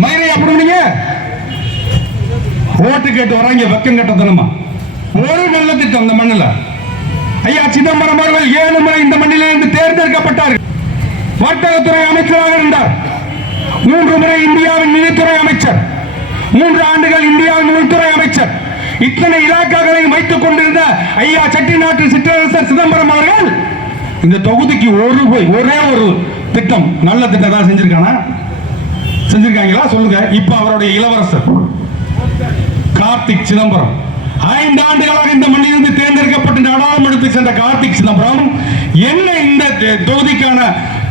மயிலை அப்படி நீங்க ஓட்டு கேட்டு வராங்க வெக்கம் கட்டத்தனமா ஒரு நல்ல திட்டம் இந்த மண்ணில். ஐயா சிதம்பரம் அவர்கள் ஏழு முறை இந்த மண்ணிலே இருந்து தேர்ந்தெடுக்கப்பட்டார். வர்த்தகத்துறை அமைச்சராக இருந்தார். மூன்று முறை இந்தியாவின் நிதித்துறை அமைச்சர். மூன்று ஆண்டுகள் இந்தியாவின் உள்துறை அமைச்சர். இத்தனை இலாக்காக்களையும் வைத்துக் கொண்டிருந்த ஐயா செட்டிநாட்டு சிற்றரசர் சிதம்பரம் அவர்கள் இந்த தொகுதிக்கு ஒரு ஒரே ஒரு திட்டம் நல்ல திட்டம் தான் செஞ்சிருக்கானா? செஞ்சிருக்காங்களா? சொல்லுங்க. இப்ப அவருடைய இளவரசர் கார்த்திக் சிதம்பரம். ஐந்து ஆண்டுகளாக இந்த மண்ணிலிருந்து தேர்ந்தெடுக்கப்பட்டு நாடாளுமன்றத்துக்கு சென்ற கார்த்திக் சிதம்பரம் என்ன இந்த தொகுதிக்கான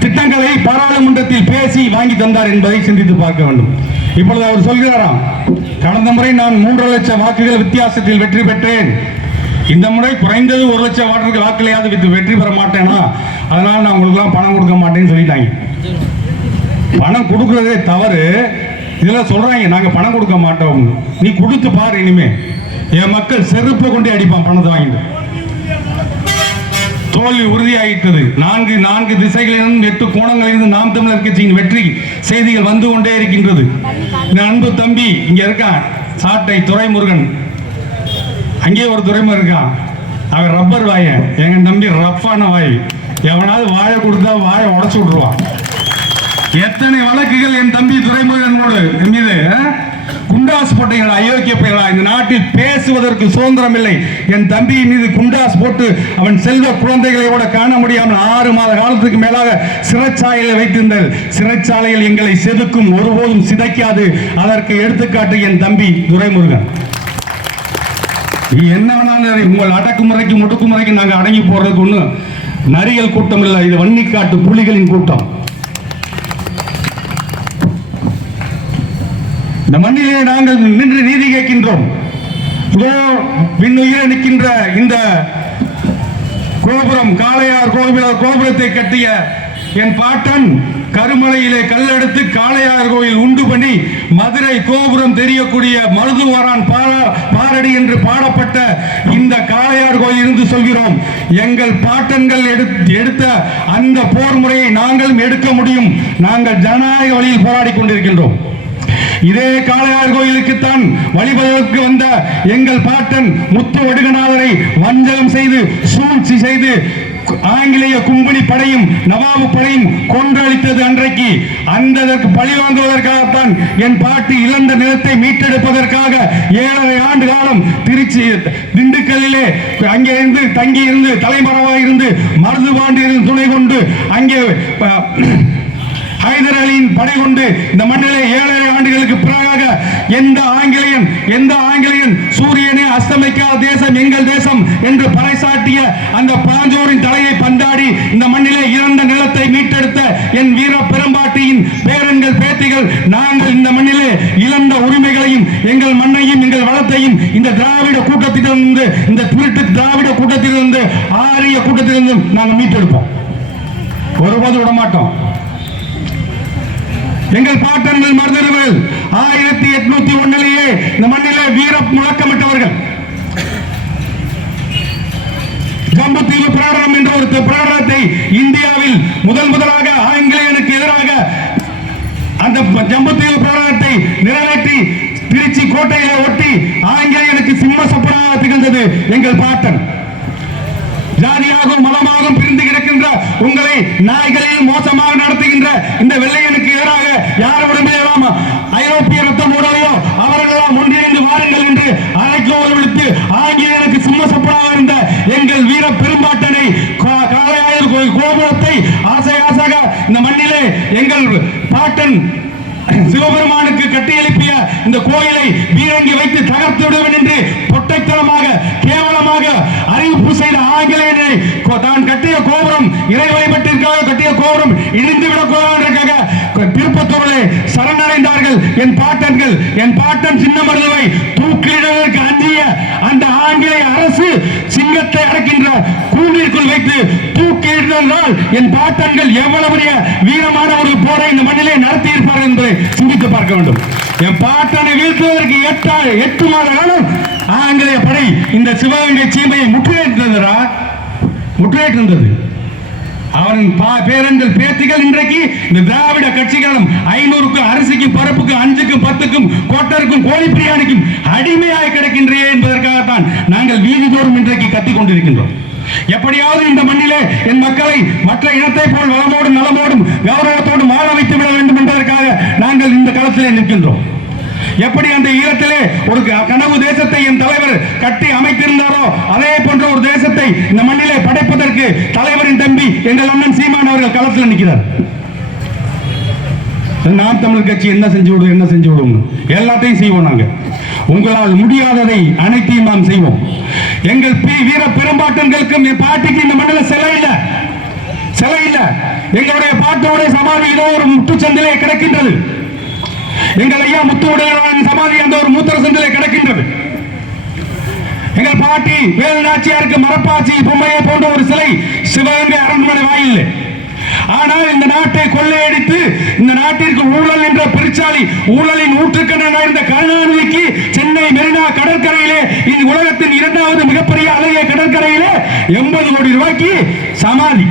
திட்டங்களை பாராளுமன்றத்தில் பேசி வாங்கி தந்தார் என்பதை சிந்தித்து பார்க்க வேண்டும். இப்பொழுது அவர் சொல்கிறாராம் கடந்த முறை நான் மூன்று லட்சம் வாக்குகள் வித்தியாசத்தில் வெற்றி பெற்றேன். இந்த முறை குறைந்தது ஒரு லட்சம் வாக்கு வாக்குலையாவது வெற்றி பெற மாட்டேனா? அதனால நான் உங்களுக்குலாம் பணம் கொடுக்க மாட்டேன்னு சொல்லிட்டாங்க. பணம் கொடுக்குறதே தவறு. இதெல்லாம் சொல்கிறாங்க நாங்கள் பணம் கொடுக்க மாட்டோம். நீ கொடுத்து பாரு இனிமே. என் மக்கள் செருப்பை கொண்டே அடிப்பான் பணத்தை வாங்கிட்டு. தோல்வி உறுதியாகிட்டது நான்கு நான்கு திசைகளிலிருந்து எட்டு கோணங்களிலிருந்து நாம் தமிழர் கட்சியின் வெற்றி செய்திகள் வந்து கொண்டே இருக்கின்றது. இந்த அன்பு தம்பி இங்கே இருக்கான் சாட்டை துரைமுருகன். அங்கே ஒரு துறைமுகம் இருக்கான் அவன் ரப்பர் வாயன் எங்க தம்பி ரஃப்பான வாய். எவனாவது வாழை கொடுத்தா வாயை உடச்சு விட்ருவான் எத்தனை வழக்குகள் என் தம்பி துரைமுருகனோடு? என் மீது குண்டாஸ் போட்டீங்களா? அயோக்கிய பெயர்களா இந்த நாட்டில் பேசுவதற்கு சுதந்திரம் இல்லை. என் தம்பி மீது குண்டாஸ் போட்டு அவன் செல்வ குழந்தைகளை கூட காண முடியாமல் ஆறு மாத காலத்துக்கு மேலாக சிறைச்சாலையில் வைத்திருந்தால் சிறைச்சாலையில் எங்களை செதுக்கும் ஒருபோதும் சிதைக்காது. அதற்கு எடுத்துக்காட்டு என் தம்பி துரைமுருகன். நீ என்ன வேணாலும் உங்கள் அடக்குமுறைக்கு முடுக்குமுறைக்கு நாங்கள் அடங்கி போடுறதுக்கு ஒன்று நரிகள் கூட்டம் இல்லை. இது வன்னிக்காட்டு புலிகளின் கூட்டம். இந்த மண்ணிலே நாங்கள் நின்று நீதி கேட்கின்றோம். இதோ விண்ணுயிர நிற்கின்ற இந்த கோபுரம் காளையார் கோபுர கோபுரத்தை கட்டிய என் பாட்டன் கருமலையிலே கல்லெடுத்து காளையார் கோயில் உண்டு பண்ணி மதுரை கோபுரம் தெரியக்கூடிய மருதுவாரான் பாரா பாரடி என்று பாடப்பட்ட இந்த காளையார் கோயில் இருந்து சொல்கிறோம். எங்கள் பாட்டன்கள் எடு எடுத்த அந்த போர் முறையை நாங்களும் எடுக்க முடியும். நாங்கள் ஜனநாயக வழியில் போராடி கொண்டிருக்கின்றோம். இதே காளையார் கோயிலுக்குத்தான் வழிபதற்கு வந்த எங்கள் பாட்டன் முத்து வடுகநாதரை வஞ்சகம் செய்து சூழ்ச்சி செய்து ஆங்கிலேய கும்பனி படையும் நவாபு படையும் கொன்றளித்தது அன்றைக்கு. அந்த பழி வாங்குவதற்காகத்தான் என் பாட்டு இழந்த நிலத்தை மீட்டெடுப்பதற்காக ஏழரை ஆண்டு காலம் திருச்சி திண்டுக்கல்லிலே அங்கே இருந்து தங்கி இருந்து தலைமறைவாக இருந்து மருதுபாண்டியரின் துணை கொண்டு அங்கே ஹைதர் அலியின் படை கொண்டு இந்த மண்ணிலே ஏழரை ஆண்டுகளுக்கு பிறகாக எந்த ஆங்கிலேயன் எந்த ஆங்கிலேயன் சூரியனே அஸ்தமிக்காத தேசம் எங்கள் தேசம் என்று பறைசாட்டிய அந்த பாஞ்சோரின் தலையை பந்தாடி இந்த மண்ணிலே இறந்த நிலத்தை மீட்டெடுத்த என் வீர பெரும்பாட்டியின் பேரன்கள் பேத்திகள் நாங்கள் இந்த மண்ணிலே இழந்த உரிமைகளையும் எங்கள் மண்ணையும் எங்கள் வளத்தையும் இந்த திராவிட கூட்டத்திலிருந்து இந்த திருட்டு திராவிட கூட்டத்திலிருந்து ஆரிய கூட்டத்திலிருந்து நாங்கள் மீட்டெடுப்போம். ஒருபோது விட மாட்டோம் எங்கள் பாட்டன்கள் மருதர்கள் ஆயிரத்தி எட்நூத்தி ஒன்னிலேயே இந்த மண்ணிலே வீர முழக்கமிட்டவர்கள். ஜம்புத்தீவு பிராரணம் என்ற ஒரு பிராரணத்தை இந்தியாவில் முதல் முதலாக ஆங்கிலேயனுக்கு எதிராக அந்த ஜம்புத்தீவு பிராரணத்தை நிறைவேற்றி திருச்சி கோட்டையில ஒட்டி ஆங்கிலேயனுக்கு சிம்ம சொப்பனாக திகழ்ந்தது எங்கள் பாட்டன். ஜாதியாகவும் மதமாகவும் பிரிந்து கிடக்கின்ற உங்களை நாய்கள் மோசமாக நடத்துகின்ற இந்த வெள்ளையனுக்கு எதிராக யார் விரும்பலாம் ஐரோப்பிய ரத்தம் உடலையோ அவர்களெல்லாம் ஒன்றிணைந்து வாருங்கள் என்று அழைக்கோல் விடுத்து ஆங்கிலேயனுக்கு சிம்ம சொப்பனாக இருந்த எங்கள் வீர பெரும்பாட்டனை கா- காளையாயர் கோயில் கோபுரத்தை ஆசை ஆசாக இந்த மண்ணிலே எங்கள் பாட்டன் சிவபெருமானுக்கு கட்டி எழுப்பிய இந்த கோயிலை வீரங்கி வைத்து தகர்த்து விடுவேன் என்று பொட்டைத்தனமாக கேவலமாக அறிவிப்பு செய்த ஆங்கிலேயனை தான் கட்டிய கோபுரம் இறை வழிபட்டிற்காக கட்டிய கோபுரம் இடிந்து விடக்கூடாதுக்காக திருப்பத்தூரிலே சரணடைந்தார்கள். என் பாட்டன்கள் என் பாட்டன் சின்ன மருதுவை தூக்கிலிடுவதற்கு அஞ்சிய அந்த ஆங்கிலேய அரசு சிங்கத்தை அடக்கின்ற கூண்டிற்குள் வைத்து தூக்கிலிட்டால் என் பாட்டன்கள் எவ்வளவு வீரமான ஒரு போரை இந்த மண்ணிலே நடத்தி இருப்பார்கள் என்பதை சிந்தித்து பார்க்க வேண்டும். என் பாட்டனை வீழ்த்துவதற்கு எட்டா எட்டு மாத காலம் ஆங்கிலேய படை இந்த சிவகங்கை சீமையை முற்றுகையிட்டிருந்ததா? முற்றுகையிட்டிருந்தது. அவரின் பா- பேரன்கள் பேத்திகள் இன்றைக்கு இந்த திராவிட கட்சிகளும் ஐநூறுக்கும் அரிசிக்கும் பருப்புக்கும் அஞ்சுக்கும் பத்துக்கும் கோட்டருக்கும் கோழி பிரியாணிக்கும் அடிமையாய் கிடக்கின்றே என்பதற்காகத்தான் நாங்கள் வீதிதோறும் இன்றைக்கு கத்திக் கொண்டிருக்கின்றோம். எப்படியாவது இந்த மண்ணிலே என் மக்களை மற்ற இனத்தை போல் வளமோடும் நலமோடும் கௌரவத்தோடும் வாழ வைத்து விட வேண்டும் என்பதற்காக நாங்கள் இந்த களத்திலே நிற்கின்றோம். எப்படி அந்த ஈழத்திலே ஒரு கனவு தேசத்தை என் தலைவர் கட்டி அமைத்திருந்தாரோ அதே போன்ற ஒரு தேசத்தை இந்த மண்ணிலே படைப்பதற்கு தலைவரின் தம்பி எங்கள் அண்ணன் சீமான் அவர்கள் களத்தில் நிற்கிறார். நாம் தமிழ் கட்சி என்ன செஞ்சு விடுவோம் என்ன செஞ்சு விடுவோம் எல்லாத்தையும் செய்வோம் நாங்க. உங்களால் முடியாததை அனைத்தையும் நாம் செய்வோம். எங்கள் பி- வீர பெரும்பாட்டன்களுக்கும் என் பாட்டிக்கு இந்த மண்ணில் சிலை இல்லை. சிலை இல்லை. எங்களுடைய பாட்டோடைய சமாதி ஏதோ ஒரு முட்டுச்சந்திலே கிடக்கின்றது. எங்கள் ஐயா முத்துவுடையவரின் சமாதி அந்த ஒரு மூத்தர சந்திலே கிடக்கின்றது. எங்கள் பாட்டி வேலு நாச்சியாருக்கு மரப்பாச்சி பொம்மையை போன்ற ஒரு சிலை சிவகங்கை அரண்மனை வாயிலே ஆனால் இந்த நாட்டை கொள்ளையடித்து இந்த நாட்டிற்கு ஊழல் என்ற பெருச்சாளி ஊழலின் ஊற்றுக்கண்ணாக இருந்த கருணாநிதிக்கு சென்னை மெரினா கடற்கரையிலே இந்த உலகத்தின் இரண்டாவது மிகப்பெரிய அழகிய கடற்கரையிலே எண்பது கோடி ரூபாய்க்கு சமாதி.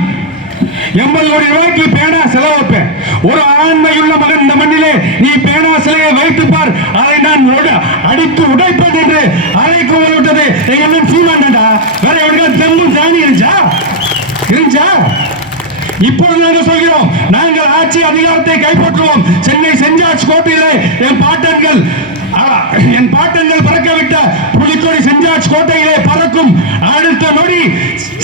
எண்பது கோடி ரூபாய்க்கு பேனா செலவு வைப்பேன் ஒரு ஆண்மையுள்ள மகன் இந்த மண்ணிலே நீ பேனா சிலையை வைத்து பார். அதை நான் அடித்து உடைப்பேன் என்று அரை கோவல் விட்டது. எங்க சீமாண்டா வேற எவ்வளவு தெம்பும் சாணி இருந்துச்சா? இருந்துச்சா? இப்பொழுது நாங்கள் சொல்கிறோம்? நாங்கள் ஆட்சி அதிகாரத்தை கைப்பற்றுவோம். சென்னை செஞ்சாட்சி கோட்டையிலே என் பாட்டன்கள் என் பாட்டன்கள் பறக்கவிட்ட புலிக்கொடி செஞ்சாட்சி கோட்டையிலே பறக்கும் அடுத்த நொடி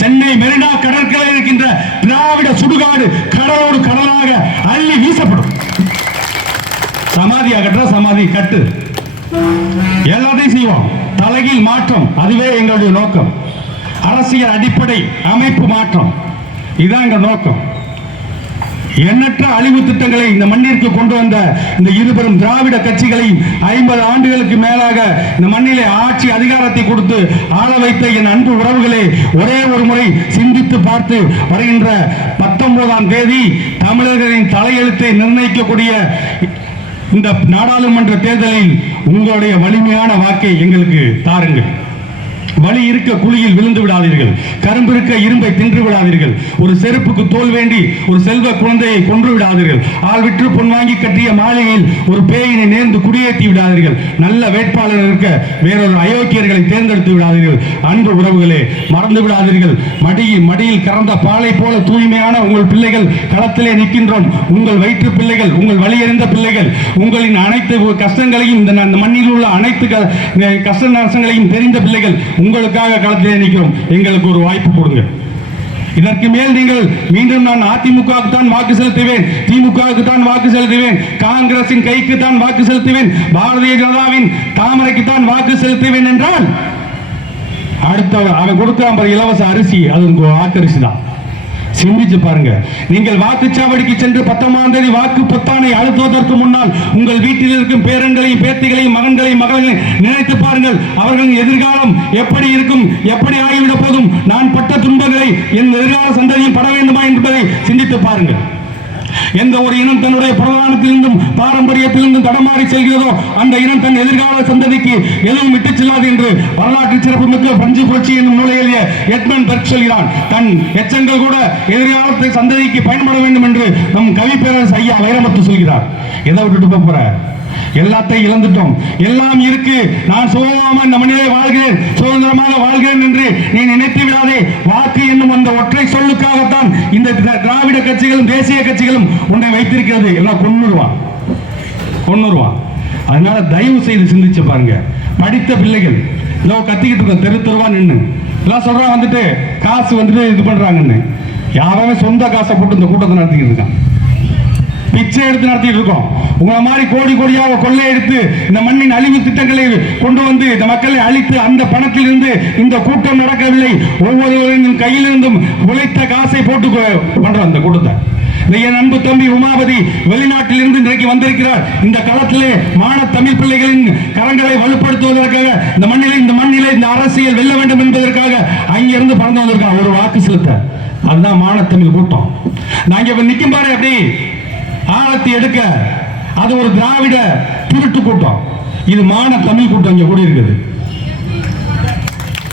சென்னை மெரினா கடற்கரை இருக்கின்ற திராவிட சுடுகாடு கடலோடு கடலாக அள்ளி வீசப்படும். சமாதி அகற்ற சமாதி கட்டு. எல்லாத்தையும் செய்வோம். தலைகீழ் மாற்றம் அதுவே எங்களுடைய நோக்கம். அரசியல் அடிப்படை அமைப்பு மாற்றம். இதான் எங்கள் நோக்கம். எண்ணற்ற அழிவு திட்டங்களை இந்த மண்ணிற்கு கொண்டு வந்த இந்த இருபெரும் திராவிட கட்சிகளை ஐம்பது ஆண்டுகளுக்கு மேலாக இந்த மண்ணிலே ஆட்சி அதிகாரத்தை கொடுத்து ஆள வைத்த என் அன்பு உறவுகளே ஒரே ஒரு முறை சிந்தித்து பார்த்து வருகின்ற பத்தொன்பதாம் தேதி தமிழர்களின் தலையெழுத்தை நிர்ணயிக்கக்கூடிய இந்த நாடாளுமன்ற தேர்தலில் உங்களுடைய வலிமையான வாக்கை எங்களுக்கு தாருங்கள். வலி இருக்க குழியில் விழுந்து விடாதீர்கள். கரும்பு இருக்க இரும்பை தின்று விடாதீர்கள். ஒரு செருப்புக்கு தோல் வேண்டி ஒரு செல்வ குழந்தையை கொன்று விடாதீர்கள். ஆள் விற்று பொன் வாங்கி கட்டிய மாளிகையில் ஒரு பேயினை நேர்ந்து குடியேற்றி விடாதீர்கள். நல்ல வேட்பாளர் இருக்க வேறொரு அயோக்கியர்களை தேர்ந்தெடுத்து விடாதீர்கள். அன்பு உறவுகளே மறந்து விடாதீர்கள். மடியில் மடியில் கறந்த பாலை போல தூய்மையான உங்கள் பிள்ளைகள் களத்திலே நிற்கின்றோம். உங்கள் வயிற்று பிள்ளைகள் உங்கள் வழியறிந்த பிள்ளைகள் உங்களின் அனைத்து கஷ்டங்களையும் இந்த மண்ணில் உள்ள அனைத்து கஷ்ட நஷ்டங்களையும் தெரிந்த பிள்ளைகள் உங்களுக்காக களத்தில் நிற்கிறோம் எங்களுக்கு ஒரு வாய்ப்பு கொடுங்க. இதற்கு மேல் நீங்கள் மீண்டும் நான் அதிமுகவுக்கு தான் வாக்கு செலுத்துவேன். திமுகவுக்கு தான் வாக்கு செலுத்துவேன். காங்கிரசின் கைக்கு தான் வாக்கு செலுத்துவேன். பாரதிய ஜனதாவின் தாமரைக்கு தான் வாக்கு செலுத்துவேன் என்றால் அடுத்த அவன் கொடுத்த இலவச அரிசி அது உங்க வாக்கரிசி தான் சிந்திச்சு பாருங்க. நீங்கள் வாக்குச்சாவடிக்கு சென்று பத்தொன்பதாம் தேதி வாக்கு பொத்தானை அழுத்துவதற்கு முன்னால் உங்கள் வீட்டில் இருக்கும் பேரன்களையும் பேத்திகளையும் மகன்களையும் மகள்களையும் நினைத்து பாருங்கள். அவர்களின் எதிர்காலம் எப்படி இருக்கும் எப்படி ஆகிவிட போதும்? நான் பட்ட துன்பங்களை என் எதிர்கால சந்ததியும் பட வேண்டுமா என்பதை சிந்தித்து பாருங்கள். எந்த ஒரு இனம் தன்னுடைய பிரதானத்திலிருந்தும் பாரம்பரியத்திலிருந்தும் தடமாறி செல்கிறதோ அந்த இனம் தன் எதிர்கால சந்ததிக்கு எதுவும் விட்டு செல்லாது என்று வரலாற்று சிறப்புமிக்க பஞ்சு புரட்சி என்னும் நூலை எழுதிய எட்மன் பெர்க் சொல்கிறான் தன் எச்சங்கள் கூட எதிர்காலத்தை சந்ததிக்கு பயன்பட வேண்டும் என்று நம் கவி பேரரசு ஐயா வைரமுத்து சொல்கிறார். எதை விட்டுட்டு போக போற? எல்லாத்தையும் இழந்துட்டோம். எல்லாம் இருக்கு. நான் சுகமாக இந்த மனிதரை வாழ்கிறேன். சுதந்திரமாக வாழ்கிறேன் என்று நீ நினைத்து விடாதே வாக்கு என்னும் அந்த ஒற்றை சொல்லுக்காகத்தான் இந்த திராவிட கட்சிகளும் தேசிய கட்சிகளும் உன்னை வைத்திருக்கிறது. எல்லாம் கொண்டுருவான் கொண்டுருவான் அதனால தயவு செய்து சிந்திச்சு பாருங்க. படித்த பிள்ளைகள் இதோ கத்திக்கிட்டு இருக்க தெரு தெருவா நின்று எல்லாம் சொல்றான் வந்துட்டு காசு வந்துட்டு இது பண்றாங்கன்னு. யாராவது சொந்த காசை போட்டு இந்த கூட்டத்தை நடத்திக்கிட்டு இருக்கான். பிச்சை எடுத்து நடத்திட்டு இருக்கோம் உங்களை மாதிரி கோடி கோடியாக கொள்ளை எடுத்து இந்த மண்ணின் அழிவு திட்டங்களை கொண்டு வந்து இந்த மக்களை அழித்து அந்த பணத்திலிருந்து இந்த கூட்டம் நடக்கவில்லை. ஒவ்வொருவரின் கையிலிருந்தும் உழைத்த காசை போட்டு கொ- பண்றோம் அந்த கூட்டத்தை. என் அன்பு தம்பி உமாபதி வெளிநாட்டிலிருந்து இன்றைக்கு வந்திருக்கிறார். இந்த களத்திலே மான தமிழ் பிள்ளைகளின் கரங்களை வலுப்படுத்துவதற்காக இந்த மண்ணிலே இந்த மண்ணிலே இந்த அரசியல் வெல்ல வேண்டும் என்பதற்காக அங்கிருந்து பறந்து வந்திருக்கான் ஒரு வாக்கு செலுத்த. அதுதான் மானத்தமிழ் கூட்டம். நாங்க இப்ப நிக்கும் பாரு அப்படி ஆழத்தை எடுக்க அது ஒரு திராவிட திருட்டு கூட்டம். இது மான தமிழ் கூட்டம் இங்க கூடி இருக்குது.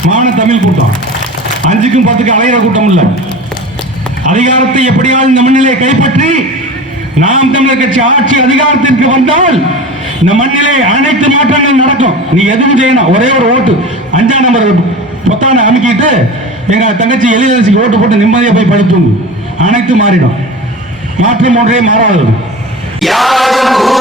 மான தமிழ் கூட்டம். அஞ்சுக்கும் பத்துக்கு அலையிற கூட்டம் இல்லை. அதிகாரத்தை எப்படியாவது இந்த மண்ணிலே கைப்பற்றி நாம் தமிழர் கட்சி ஆட்சி அதிகாரத்திற்கு வந்தால் இந்த மண்ணிலே அனைத்து மாற்றங்கள் நடக்கும். நீ எதுவும் செய்யணும் ஒரே ஒரு ஓட்டு. அஞ்சாம் நம்பர் பொத்தானை அமுக்கிட்டு எங்க தங்கச்சி எழிலரசிக்கு ஓட்டு போட்டு நிம்மதியாக போய் படுத்துங்க. அனைத்து மாறிடும். மாற்றம் ஒன்றே மாறாது. யாரும்